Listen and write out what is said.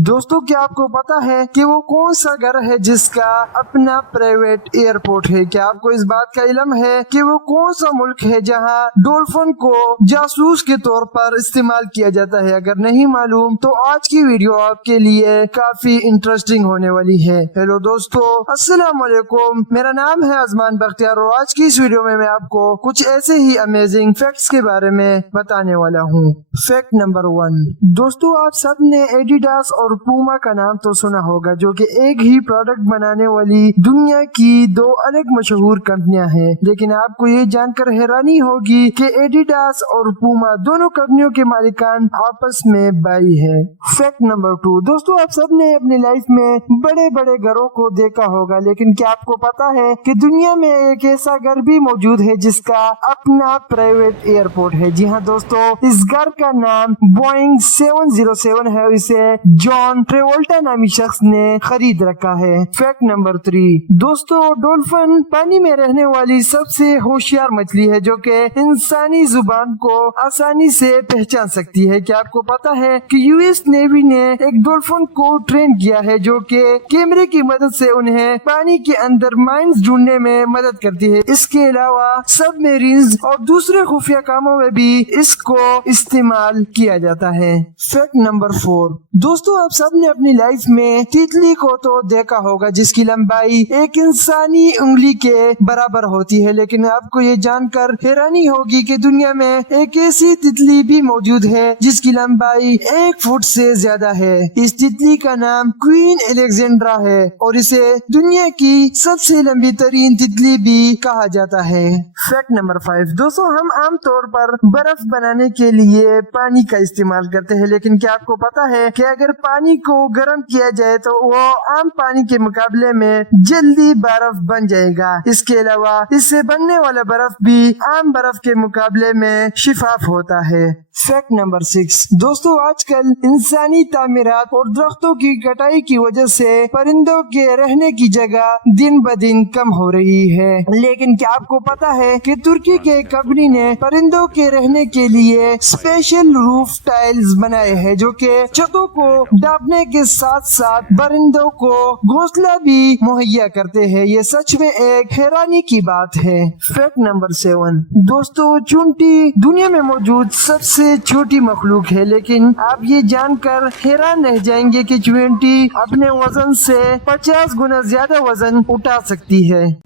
दोस्तों क्या आपको पता है कि वो कौन सा घर है जिसका अपना प्राइवेट एयरपोर्ट है? क्या आपको इस बात का इल्म है कि वो कौन सा मुल्क है जहां डॉल्फिन को जासूस के तौर पर इस्तेमाल किया जाता है? अगर नहीं मालूम तो आज की वीडियो आपके लिए काफी इंटरेस्टिंग होने वाली है। हेलो दोस्तों, अस्सलाम वालेकुम, मेरा नाम है अजमान बख्तियार और आज की इस वीडियो में मैं आपको कुछ ऐसे ही अमेजिंग फैक्ट्स के बारे में बताने वाला हूँ। फैक्ट नंबर 1, दोस्तों आप सब ने एडिडास और पूमा का नाम तो सुना होगा, जो कि एक ही प्रोडक्ट बनाने वाली दुनिया की दो अलग मशहूर कंपनियां हैं। लेकिन आपको ये जानकर हैरानी होगी कि एडिडास और पूमा दोनों कंपनियों के मालिकान आपस में भाई है। फैक्ट नंबर 2, दोस्तों आप सब ने अपनी लाइफ में बड़े बड़े घरों को देखा होगा, लेकिन क्या आपको पता है कि दुनिया में एक ऐसा घर भी मौजूद है जिसका अपना प्राइवेट एयरपोर्ट है? जी हाँ दोस्तों, इस घर का नाम बोइंग 707 है। इसे जॉन ट्रेवोल्टा नामी शख्स ने खरीद रखा है। फैक्ट नंबर 3, दोस्तों डॉल्फिन पानी में रहने वाली सबसे होशियार मछली है जो कि इंसानी जुबान को आसानी से पहचान सकती है। क्या आपको पता है कि यूएस नेवी ने एक डॉल्फिन को ट्रेन किया है जो कि कैमरे की मदद से उन्हें पानी के अंदर माइंस ढूंढने में मदद करती है। इसके अलावा सबमरीन्स और दूसरे खुफिया कामों में भी इसको इस्तेमाल किया जाता है। फैक्ट नंबर 4, दोस्तों आप सब ने अपनी लाइफ में तितली को तो देखा होगा जिसकी लंबाई एक इंसानी उंगली के बराबर होती है, लेकिन आपको ये जानकर हैरानी होगी कि दुनिया में एक ऐसी तितली भी मौजूद है जिसकी लंबाई 1 फुट से ज्यादा है। इस तितली का नाम क्वीन अलेक्जेंड्रा है और इसे दुनिया की सबसे लंबी तरीन तितली भी कहा जाता है। फैक्ट नंबर 5, दोस्तों हम आम तौर पर बर्फ बनाने के लिए पानी का इस्तेमाल करते हैं, लेकिन क्या आपको पता है कि अगर पानी को गर्म किया जाए तो वो आम पानी के मुकाबले में जल्दी बर्फ बन जाएगा। इसके अलावा इससे बनने वाला बर्फ भी आम बर्फ के मुकाबले में शिफाफ होता है। फैक्ट नंबर 6, दोस्तों आजकल इंसानी तामीरात और दरख्तों की कटाई की वजह से परिंदों के रहने की जगह दिन ब दिन कम हो रही है, लेकिन क्या आपको पता है कि तुर्की के कंपनी ने परिंदों के रहने के लिए स्पेशल रूफ टाइल्स बनाए हैं जो कि छतों को ढांपने के साथ साथ परिंदों को घोंसला भी मुहैया करते हैं। ये सच में एक हैरानी की बात है। फैक्ट नंबर 7, दोस्तों चूंटी दुनिया में मौजूद सबसे छोटी मखलूक है, लेकिन आप ये जानकर हैरान रह जाएंगे कि चूंटी अपने वजन से 50 गुना ज्यादा वजन उठा सकती है।